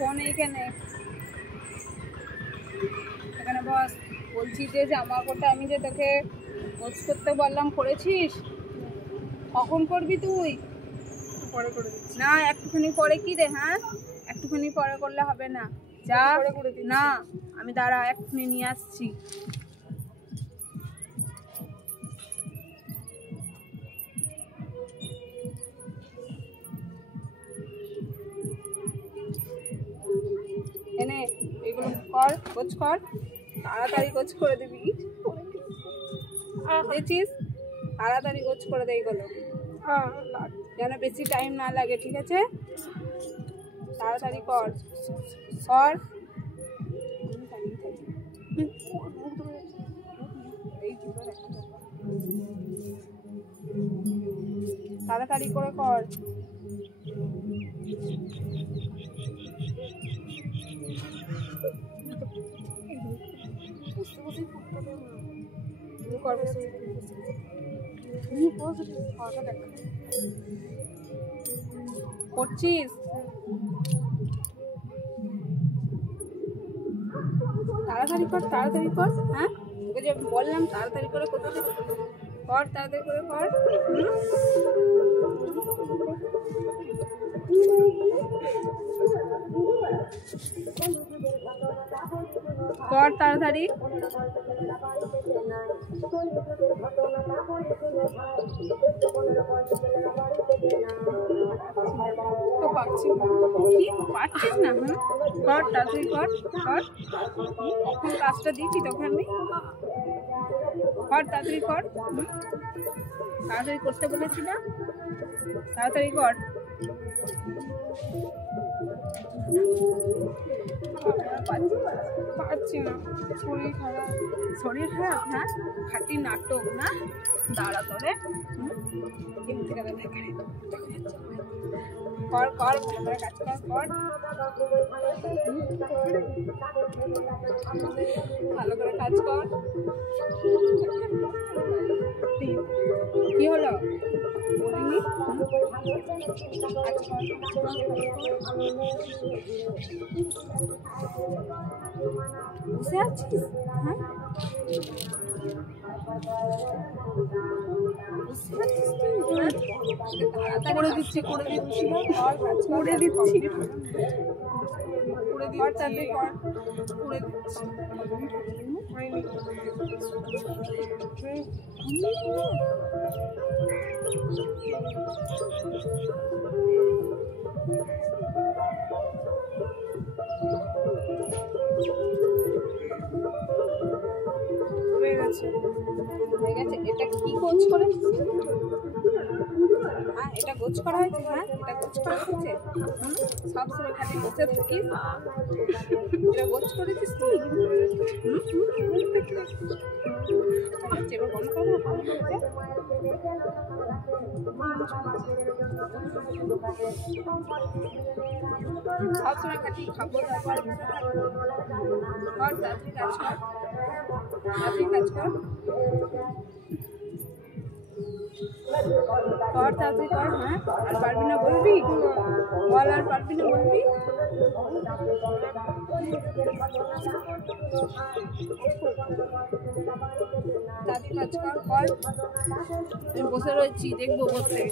Phone এইখানে এখানে বস। বলছি যে জামা কাপড়টা আমি যে তোকে গোছ করতে বললাম, করেছিস? কখন করবি তুই? পরে করে দিচ্ছি। না একটুখানি পরে কি রে? হ্যাঁ একটুখানি পরে করলে হবে না, যা। না আমি দাঁড়া এক্ষুনি নিয়ে আসছি। এনে এগুলো কর, গোছ কর, তাড়াতাড়ি গোছ করে দিবি। দেখছিস, তাড়াতাড়ি গোছ করে দে এগুলো, যেন বেশি টাইম না লাগে, ঠিক আছে? তাড়াতাড়ি কর কর। তাড়াতাড়ি করে কর। করছিস? তাড়াতাড়ি কর, তাড়াতাড়ি কর। হ্যাঁ তোকে যে বললাম তাড়াতাড়ি করে করতে, কর তাড়াতাড়ি করে কর। কর তাড়াতাড়ি। তো পারছিস না? কর তাড়াতাড়ি কর, কর। কখন কাজটা দিচ্ছি তোকে আমি, কর তাড়াতাড়ি কর। তাড়াতাড়ি করতে বলেছি না, তাড়াতাড়ি কর। পারছি না, শরীর খারাপ। শরীর খারাপ? হ্যাঁ খাটি নাটক না, দাঁড়া তোরে। কর কর, ভালো করে কাজ কর, কর ভালো করে কাজ কর। কি হলো বলিনি? বসে আছিস? হ্যাঁ করে দিচ্ছি, করে দিচ্ছি, করে দিচ্ছি, করে কর দিচ্ছি, তাড়াতাড়ি কর। করে দিচ্ছি। হয়নি। হয়ে গেছে, হয়ে গেছে। এটা কি গোছ করেছিস? হ্যাঁ এটা গোছ করা হয়েছে? হ্যাঁ এটা গোছ করা হয়েছে? সবসময় খালি বসে থাকিস, এটা গোছ করেছিস তুই? এবার বন্ধ করবো, বন্ধ করতে। সবসময় খালি খাবো তারপর বসে থাকবো। কর তাড়াতাড়ি কাজ কর, তাড়াতাড়ি কাজ কর, কর তাড়াতাড়ি কর। হ্যাঁ আর পারবি না বলবি? বল আর পারবি না বলবি? তাড়াতাড়ি কাজ কর, কর। আমি বসে রয়েছি, দেখবো বসে।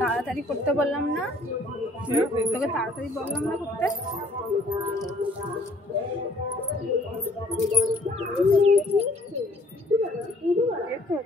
তাড়াতাড়ি করতে বললাম না? তোকে তাড়াতাড়ি বললাম না করতে? দেখো